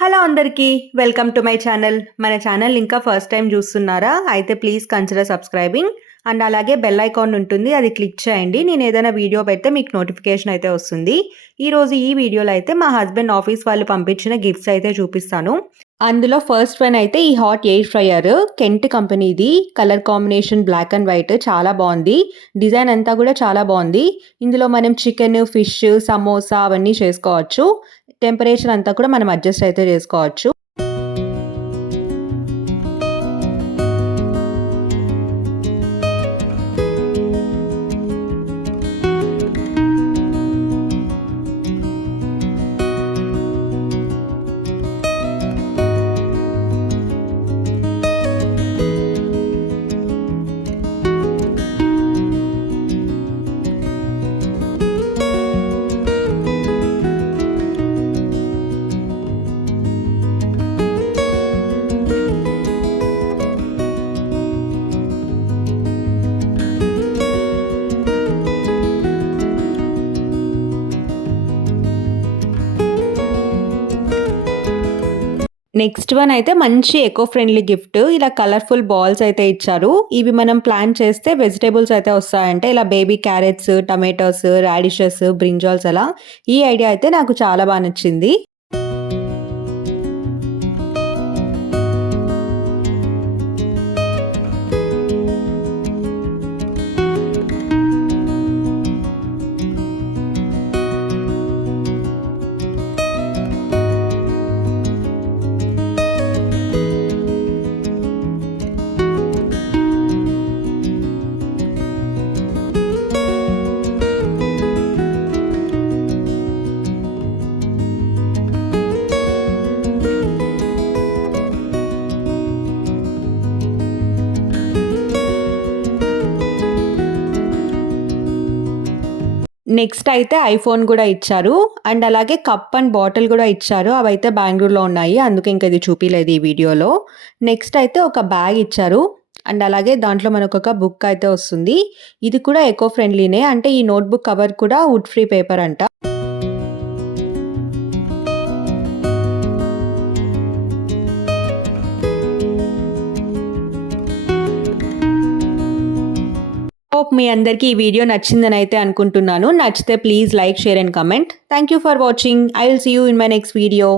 హలో అందరికీ welcome to my channel. మన ఛానల్ ఇంకా ఫస్ట్ టైం చూస్తున్నారా? అయితే ప్లీజ్ కన్సిడర్ సబ్స్క్రైబింగ్ అండ్ అలాగే బెల్ ఐకాన్ ఉంటుంది, అది క్లిక్ చేయండి. నేను ఏదైనా వీడియో పెడితే మీకు నోటిఫికేషన్ అయితే వస్తుంది. ఈరోజు ఈ వీడియోలో అయితే మా హస్బెండ్ ఆఫీస్ వాళ్ళు పంపించిన గిఫ్ట్స్ అయితే చూపిస్తాను. అందులో ఫస్ట్ వన్ అయితే ఈ హాట్ ఎయిర్ ఫ్రైయర్, కెంట్ కంపెనీది. Colour combination black and white, చాలా బాగుంది. డిజైన్ అంతా కూడా చాలా బాగుంది. ఇందులో మనం చికెన్, ఫిష్, సమోసా అవన్నీ చేసుకోవచ్చు. టెంపరేచర్ అంతా కూడా మనం అడ్జస్ట్ అయితే చేసుకోవచ్చు. నెక్స్ట్ వన్ అయితే మంచి ఎకో ఫ్రెండ్లీ గిఫ్ట్. ఇలా కలర్ఫుల్ బాల్స్ అయితే ఇచ్చారు. ఇవి మనం ప్లాన్ చేస్తే వెజిటేబుల్స్ అయితే వస్తాయంటే, ఇలా బేబీ క్యారెట్స్, టమాటోస్, రాడిషెస్, బ్రింజాల్స్ అలా. ఈ ఐడియా అయితే నాకు చాలా బాగా నచ్చింది. నెక్స్ట్ అయితే ఐఫోన్ కూడా ఇచ్చారు. అండ్ అలాగే కప్ అండ్ బాటిల్ కూడా ఇచ్చారు. అవైతే బెంగళూరులో ఉన్నాయి, అందుకే ఇంకా ఇది చూపిలేదు ఈ వీడియోలో. నెక్స్ట్ అయితే ఒక బ్యాగ్ ఇచ్చారు. అండ్ అలాగే దాంట్లో మనకు ఒక బుక్ అయితే వస్తుంది. ఇది కూడా ఎకో ఫ్రెండ్లీనే, అంటే ఈ నోట్బుక్ కవర్ కూడా వుడ్ ఫ్రీ పేపర్ అంట. హోప్ మీ అందరికీ ఈ వీడియో నచ్చిందని అయితే అనుకుంటున్నాను. నచ్చితే please like, share and comment. Thank you for watching. I will see you in my next video.